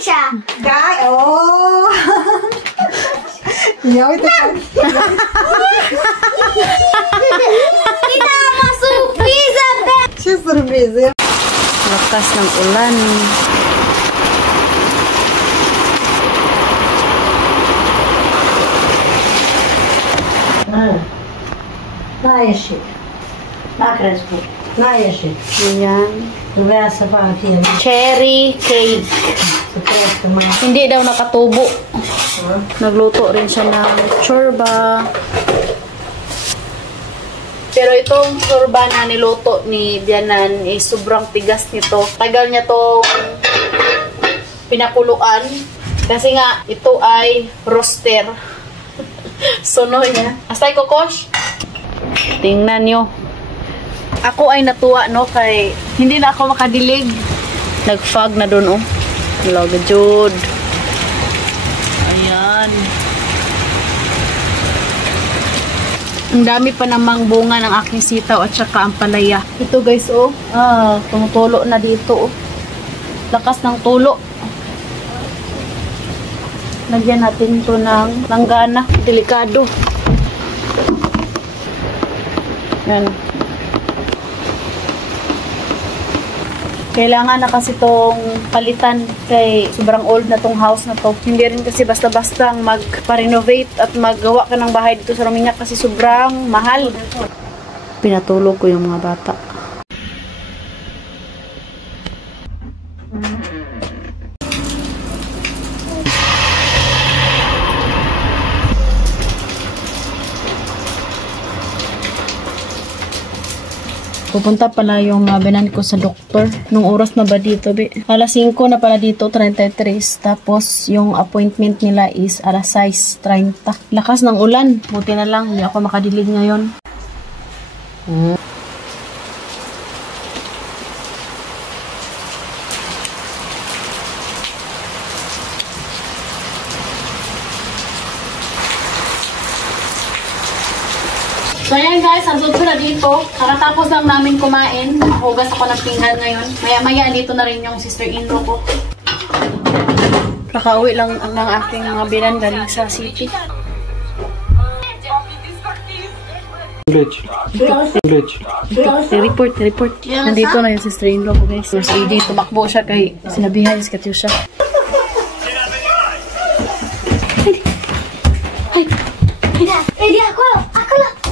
Aicha. Dai, oh. Ya, uite. Kita mau surprise, Be. Ce surpriză! Lakas ng ulan. N-a ieșit. N-a crescut. N-a ieșit. Ayan. Trebuia să fac el. Cherry cake. Să crească mai. Hindi daw nakatubo. Nagluto rin siya ng chorba. Pero itong chorba na niluto ni Dianan is sobrang tigas nito. Tagal niya to pinakuluan. Kasi nga, ito ay roaster. Sonoy niya. Astay ko, Kosh. Tingnan nyo. Ako ay natuwa, no? Kay hindi na ako makadilig. Nag-fog na dun, oh. Hello, Jude. Ayan. Ang dami pa namang bunga ng aking sitaw at saka ang palaya. Ito guys, oh. Tumutulo na dito, oh. Lakas ng tulo. Lagyan natin ito ng langgana. Delikado. Yan. Kailangan na kasi itong palitan kay sobrang old na tong house na to. Hindi rin kasi basta-basta mag-renovate at maggawa ka ng bahay dito sa Rominyak kasi sobrang mahal. Pinatulog ko yung mga bata. Pupunta pala yung binan ko sa doktor. Nung oras na ba dito, be? Alas 5 na pala dito, 33. Tapos, yung appointment nila is alas 6:30. Lakas ng ulan. Buti na lang, hindi ako makadilig ngayon. So ayan guys, ang sunod na dito. Kakatapos lang namin kumain. Hugas ako ng pinggan ngayon. Maya-maya dito na rin yung sister-in-law ko. Kakauwi lang ng aking mga bilan galing sa city. Report. Nandito na yung sister-in-law ko guys. Mas hindi tumakbo siya kay sinabihan si Katyusha.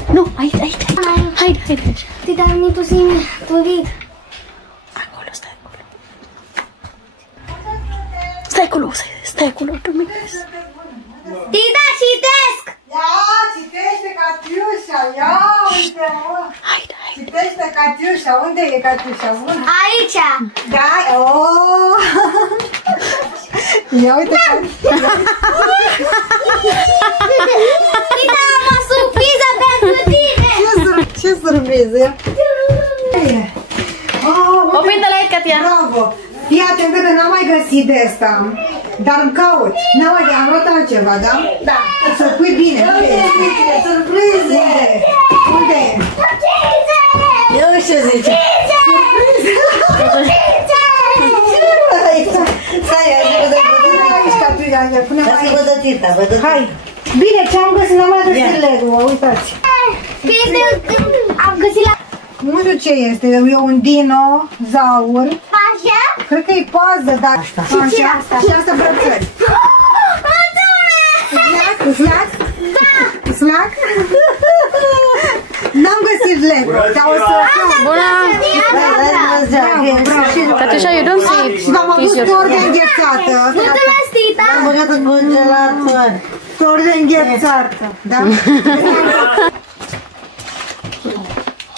No, hide. Tidak itu sini, tuh. Stai culo, Dominguez. Tita, citesc! Ia, citește Catiușa, ia uite, mă. Hide. Citește Catiușa, unde e Catiușa? Aici! Da, oh! Ia uite, Tita, am o surpriză pentru tine! ce surpriză! Open the light, Katia. Bravo! Fii atentă că n-am mai găsit de asta, dar îmi caut. N-am mai anotat ceva, da? Da. Să pui bine. Surprize! Unde e? Eu ce zice? Stai, hai! Bine, ce-am găsit? N-am mai găsit Lego, uitați. Bine, am găsit la... Nu știu ce este, e un dinozaur. Așa? Cred că e pază, dar... Asta. Și ce asta? Și asta brățări. Slac? Da! Slac? N-am găsit Lego, dar o să... Bună! Katyusha, you don't see. V-am adus torte înghețată. Mulțumesc, tita! am băgat în congelator. Torte înghețată, da?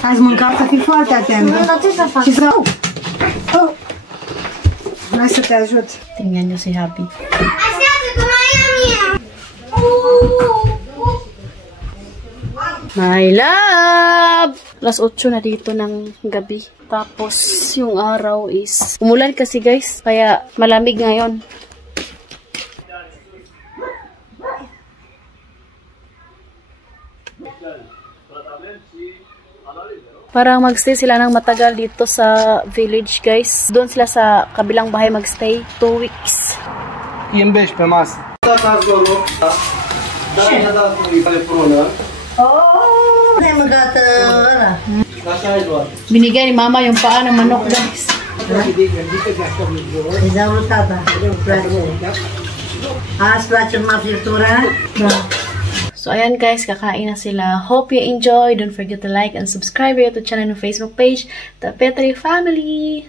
Ați mâncat, să fii foarte atentă. Ce să fac? Și să... Hai să te ajut. Tingnan nyo si Happy. Așteaptă că mai am eu! My love! Alas 8 na dito ng gabi. Tapos, yung araw is... Umulan kasi guys, kaya malamig ngayon. Parang magstay sila ng matagal dito sa village guys. Doon sila sa kabilang bahay magstay. 2 weeks. iembești pe masă. Dați dorul, da? Da, i-a dat telefonul. Ne-ai mâncat ăla. Așa ai luat. Binigay ni mama yung paa ng manok, guys. Îi dau lui tata. Îmi place. Azi place numai friptura? Da. So, ayan guys, kakain na sila. Hope you enjoy. Don't forget to like and subscribe to our YouTube channel and Facebook page, The Petri Family.